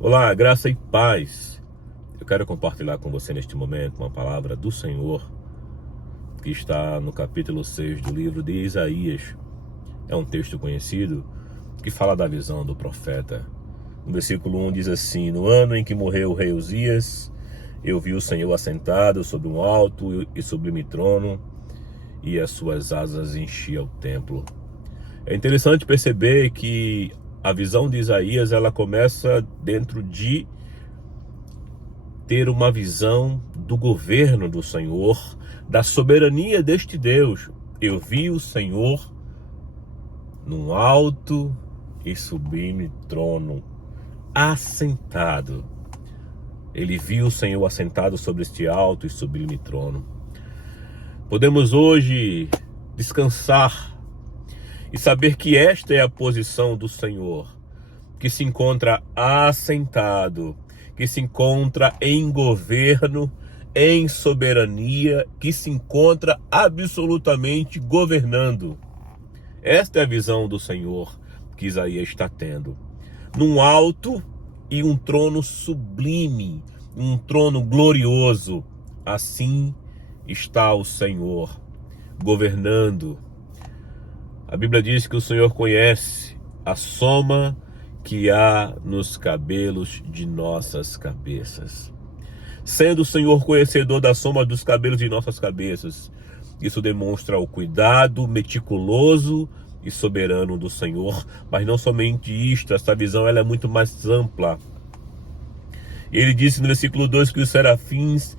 Olá, graça e paz. Eu quero compartilhar com você neste momento uma palavra do Senhor que está no capítulo 6 do livro de Isaías. É um texto conhecido que fala da visão do profeta. No versículo 1 diz assim: No ano em que morreu o rei Uzias, eu vi o Senhor assentado sobre um alto e sublime trono, e as suas asas enchiam o templo. É interessante perceber que a visão de Isaías ela começa dentro de ter uma visão do governo do Senhor, da soberania deste Deus. Eu vi o Senhor num alto e sublime trono, assentado. Ele viu o Senhor assentado sobre este alto e sublime trono. Podemos hoje descansar e saber que esta é a posição do Senhor, que se encontra assentado, que se encontra em governo, em soberania, que se encontra absolutamente governando. Esta é a visão do Senhor que Isaías está tendo. Num alto e um trono sublime, um trono glorioso. Assim está o Senhor governando. A Bíblia diz que o Senhor conhece a soma que há nos cabelos de nossas cabeças. Sendo o Senhor conhecedor da soma dos cabelos de nossas cabeças, isso demonstra o cuidado meticuloso e soberano do Senhor. Mas não somente isto, essa visão ela é muito mais ampla. Ele disse no versículo 2 que os serafins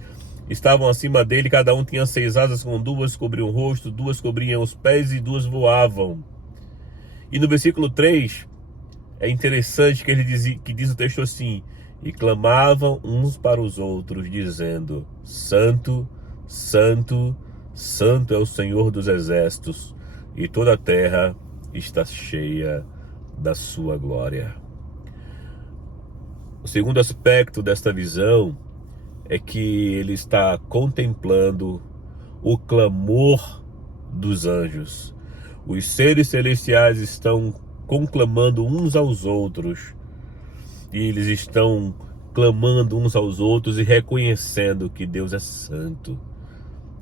estavam acima dele, cada um tinha 6 asas, com 2 cobriam o rosto, 2 cobriam os pés e 2 voavam. E no versículo 3, é interessante que que diz o texto assim: e clamavam uns para os outros, dizendo: Santo, Santo, Santo é o Senhor dos exércitos, e toda a terra está cheia da sua glória. O segundo aspecto desta visão é que ele está contemplando o clamor dos anjos. Os seres celestiais estão conclamando uns aos outros, e eles estão clamando uns aos outros e reconhecendo que Deus é santo,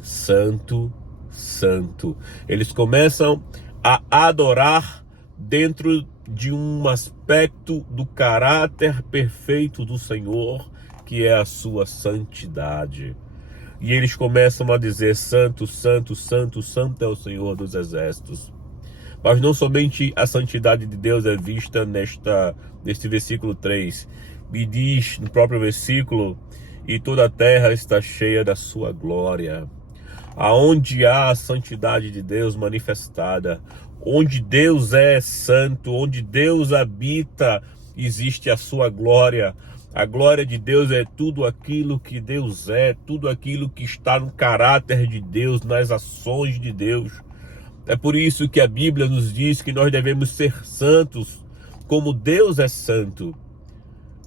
santo, santo. Eles começam a adorar dentro de um aspecto do caráter perfeito do Senhor, que é a sua santidade. E eles começam a dizer: Santo, Santo, Santo, Santo é o Senhor dos exércitos. Mas não somente a santidade de Deus é vista neste versículo 3. E diz no próprio versículo: e toda a terra está cheia da sua glória. Aonde há a santidade de Deus manifestada, onde Deus é santo, onde Deus habita, existe a sua glória. A glória de Deus é tudo aquilo que Deus é, tudo aquilo que está no caráter de Deus, nas ações de Deus. É por isso que a Bíblia nos diz que nós devemos ser santos, como Deus é santo.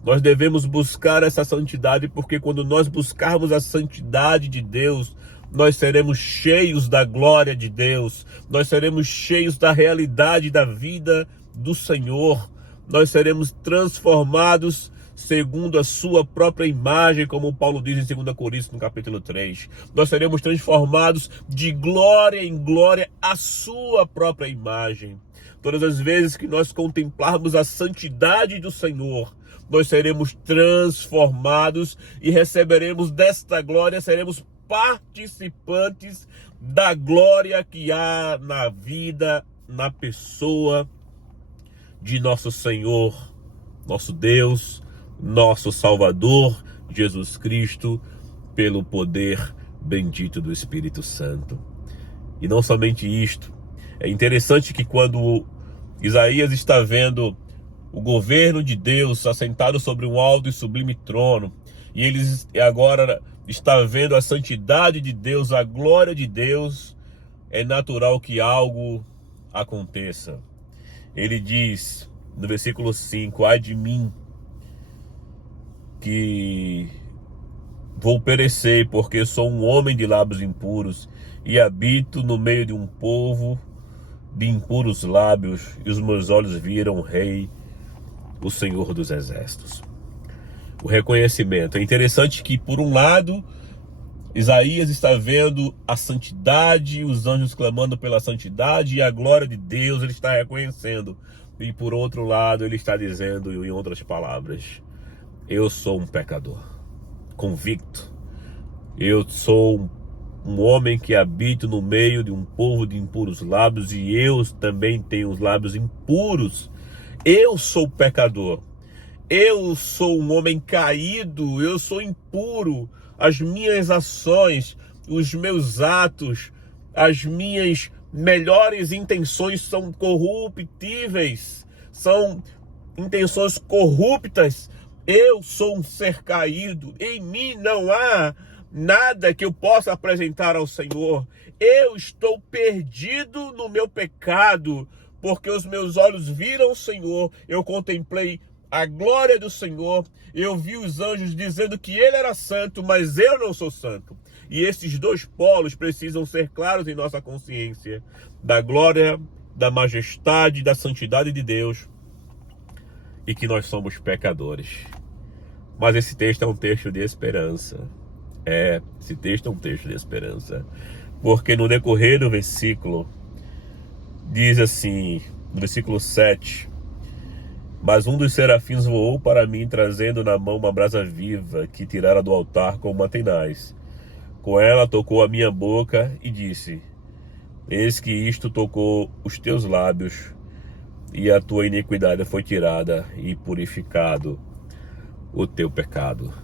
Nós devemos buscar essa santidade, porque quando nós buscarmos a santidade de Deus, nós seremos cheios da glória de Deus, nós seremos cheios da realidade da vida do Senhor, nós seremos transformados segundo a sua própria imagem, como Paulo diz em 2 Coríntios, no capítulo 3. Nós seremos transformados de glória em glória à sua própria imagem. Todas as vezes que nós contemplarmos a santidade do Senhor, nós seremos transformados e receberemos desta glória, seremos participantes da glória que há na vida, na pessoa de nosso Senhor, nosso Deus, nosso Salvador, Jesus Cristo, pelo poder bendito do Espírito Santo. E não somente isto, é interessante que quando Isaías está vendo o governo de Deus assentado sobre um alto e sublime trono, e ele agora está vendo a santidade de Deus, a glória de Deus, é natural que algo aconteça. Ele diz no versículo 5: ai de mim, que vou perecer, porque sou um homem de lábios impuros e habito no meio de um povo de impuros lábios, e os meus olhos viram o Rei, o Senhor dos exércitos. o reconhecimento. É interessante que, por um lado, Isaías está vendo a santidade, os anjos clamando pela santidade e a glória de Deus ele está reconhecendo. E por outro lado, ele está dizendo, em outras palavras, eu sou um pecador, convicto. Eu sou um homem que habito no meio de um povo de impuros lábios e eu também tenho os lábios impuros. Eu sou pecador. Eu sou um homem caído, eu sou impuro. As minhas ações, os meus atos, as minhas melhores intenções são corruptíveis, são intenções corruptas. Eu sou um ser caído, em mim não há nada que eu possa apresentar ao Senhor. Eu estou perdido no meu pecado, porque os meus olhos viram o Senhor, eu contemplei a glória do Senhor, eu vi os anjos dizendo que ele era santo, mas eu não sou santo. E esses dois polos precisam ser claros em nossa consciência, da glória, da majestade, da santidade de Deus, e que nós somos pecadores. Mas esse texto é um texto de esperança. Esse texto é um texto de esperança. Porque no decorrer do versículo, diz assim, no versículo 7, mas um dos serafins voou para mim, trazendo na mão uma brasa viva, que tirara do altar com uma tenaz. Com ela tocou a minha boca e disse, eis que isto tocou os teus lábios, e a tua iniquidade foi tirada, e purificado o teu pecado.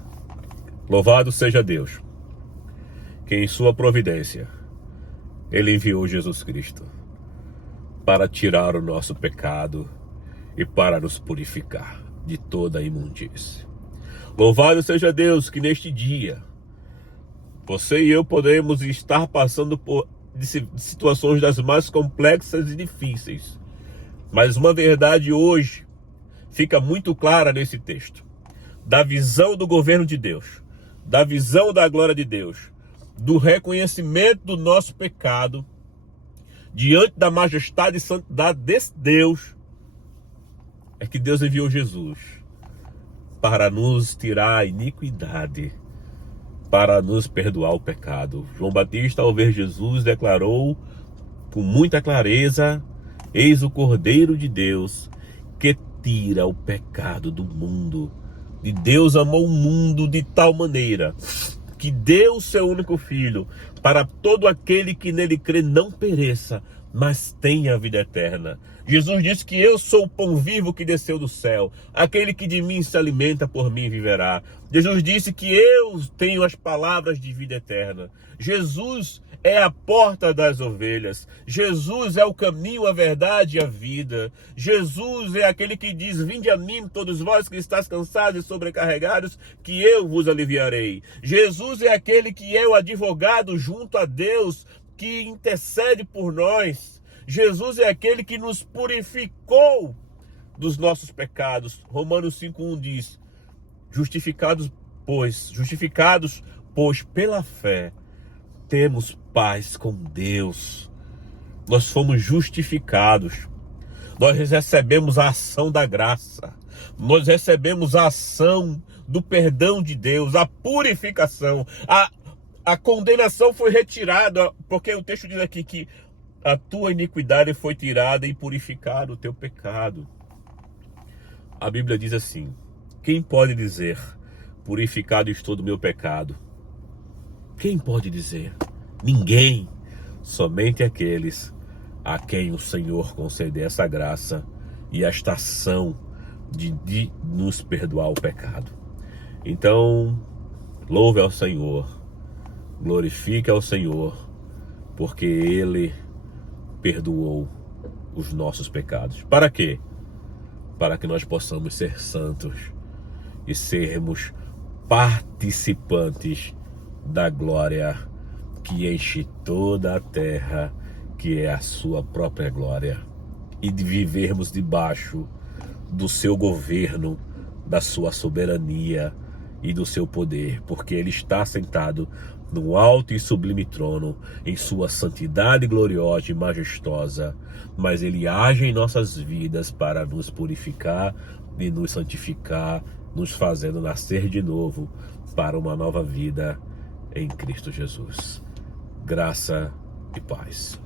Louvado seja Deus, que em sua providência, ele enviou Jesus Cristo para tirar o nosso pecado e para nos purificar de toda a imundície. Louvado seja Deus que neste dia, você e eu podemos estar passando por situações das mais complexas e difíceis. Mas uma verdade hoje fica muito clara nesse texto. Da visão do governo de Deus, da visão da glória de Deus, do reconhecimento do nosso pecado, diante da majestade e santidade desse Deus, é que Deus enviou Jesus para nos tirar a iniquidade, para nos perdoar o pecado. João Batista, ao ver Jesus, declarou com muita clareza, eis o Cordeiro de Deus, que tira o pecado do mundo. E Deus amou o mundo de tal maneira, que deu o seu único Filho, para todo aquele que nele crê não pereça, mas tenha a vida eterna. Jesus disse que eu sou o pão vivo que desceu do céu. Aquele que de mim se alimenta, por mim viverá. Jesus disse que eu tenho as palavras de vida eterna. Jesus é a porta das ovelhas. Jesus é o caminho, a verdade e a vida. Jesus é aquele que diz, vinde a mim todos vós que estáis cansados e sobrecarregados, que eu vos aliviarei. Jesus é aquele que é o advogado junto a Deus, que intercede por nós. Jesus é aquele que nos purificou dos nossos pecados. Romanos 5:1 diz, justificados, pois pela fé temos paz com Deus. Nós fomos justificados. Nós recebemos a ação da graça. Nós recebemos a ação do perdão de Deus, a purificação. A condenação foi retirada, porque o texto diz aqui que a tua iniquidade foi tirada e purificado o teu pecado. A Bíblia diz assim, quem pode dizer, purificado estou do meu pecado? Quem pode dizer? Ninguém. Somente aqueles a quem o Senhor conceder essa graça e esta ação de nos perdoar o pecado. Então, louve ao Senhor, glorifique ao Senhor, porque Ele perdoou os nossos pecados. Para quê? Para que nós possamos ser santos e sermos participantes da glória que enche toda a terra, que é a sua própria glória, e de vivermos debaixo do seu governo, da sua soberania e do seu poder, porque Ele está sentado no alto e sublime trono, em sua santidade gloriosa e majestosa, mas Ele age em nossas vidas para nos purificar e nos santificar, nos fazendo nascer de novo para uma nova vida em Cristo Jesus. Graça e paz.